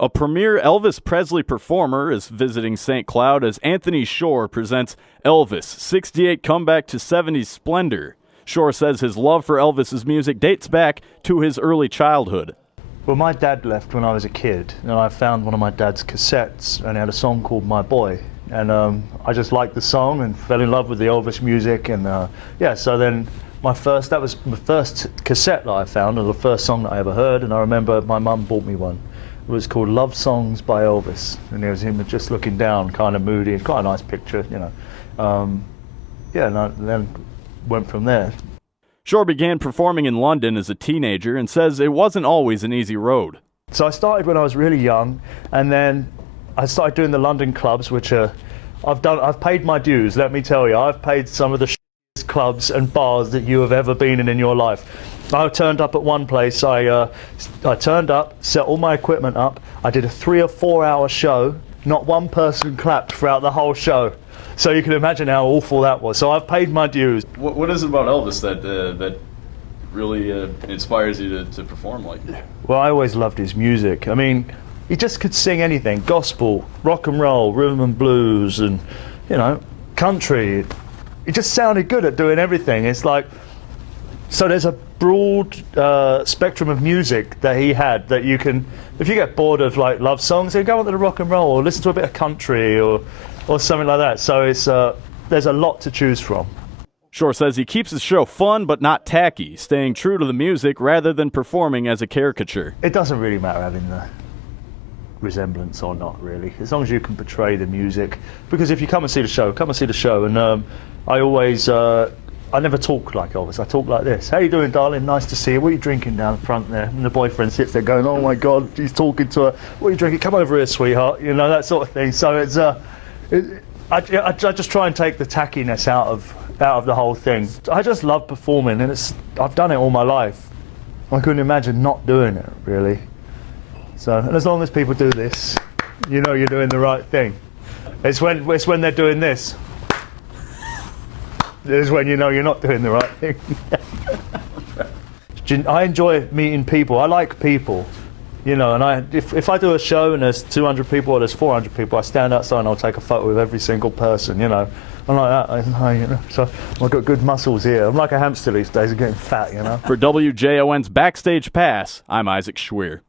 A premier Elvis Presley performer is visiting St. Cloud as Anthony Shore presents Elvis, 68 Comeback to 70s Splendor. Shore says his love for Elvis's music dates back to his early childhood. Well, my dad left when I was a kid, and I found one of my dad's cassettes, and it had a song called My Boy. And I just liked the song and fell in love with the Elvis music. And yeah, so then that was my first cassette that I found, or the first song that I ever heard. And I remember my mum bought me one. It was called Love Songs by Elvis, and it was him just looking down, kind of moody. It's quite a nice picture, you know. Yeah, and I then went from there. Shore began performing in London as a teenager and says it wasn't always an easy road. So I started when I was really young, and then I started doing the London clubs, which I've paid my dues, let me tell you. I've paid some of the clubs and bars that you have ever been in your life. I turned up at one place, I turned up, set all my equipment up, I did a 3 or 4 hour show, not one person clapped throughout the whole show. So you can imagine how awful that was. So I've paid my dues. What is it about Elvis that really inspires you to perform like that? Well, I always loved his music. I mean, he just could sing anything, gospel, rock and roll, rhythm and blues, and, you know, country. He just sounded good at doing everything. It's like, so there's a broad spectrum of music that he had that you can, if you get bored of like love songs, then go on to the rock and roll or listen to a bit of country or something like that. So it's there's a lot to choose from. Shore says he keeps his show fun but not tacky, staying true to the music rather than performing as a caricature. It doesn't really matter having the resemblance or not, really, as long as you can portray the music. Because if you come and see the show, come and see the show. And I always I never talk like Elvis. I talk like this. How you doing, darling? Nice to see you. What are you drinking down front there? And the boyfriend sits there going, oh my God, he's talking to her. What are you drinking? Come over here, sweetheart. You know, that sort of thing. So it's I just try and take the tackiness out of the whole thing. I just love performing, and I've done it all my life. I couldn't imagine not doing it, really. So, and as long as people do this, you know you're doing the right thing. It's when they're doing this. Is when you know you're not doing the right thing. I enjoy meeting people. I like people, you know. And if I do a show and there's 200 people or there's 400 people, I stand outside and I'll take a photo with every single person, you know. I'm like that, you know. So I've got good muscles here. I'm like a hamster these days. I'm getting fat, you know. For WJON's Backstage Pass, I'm Isaac Schweer.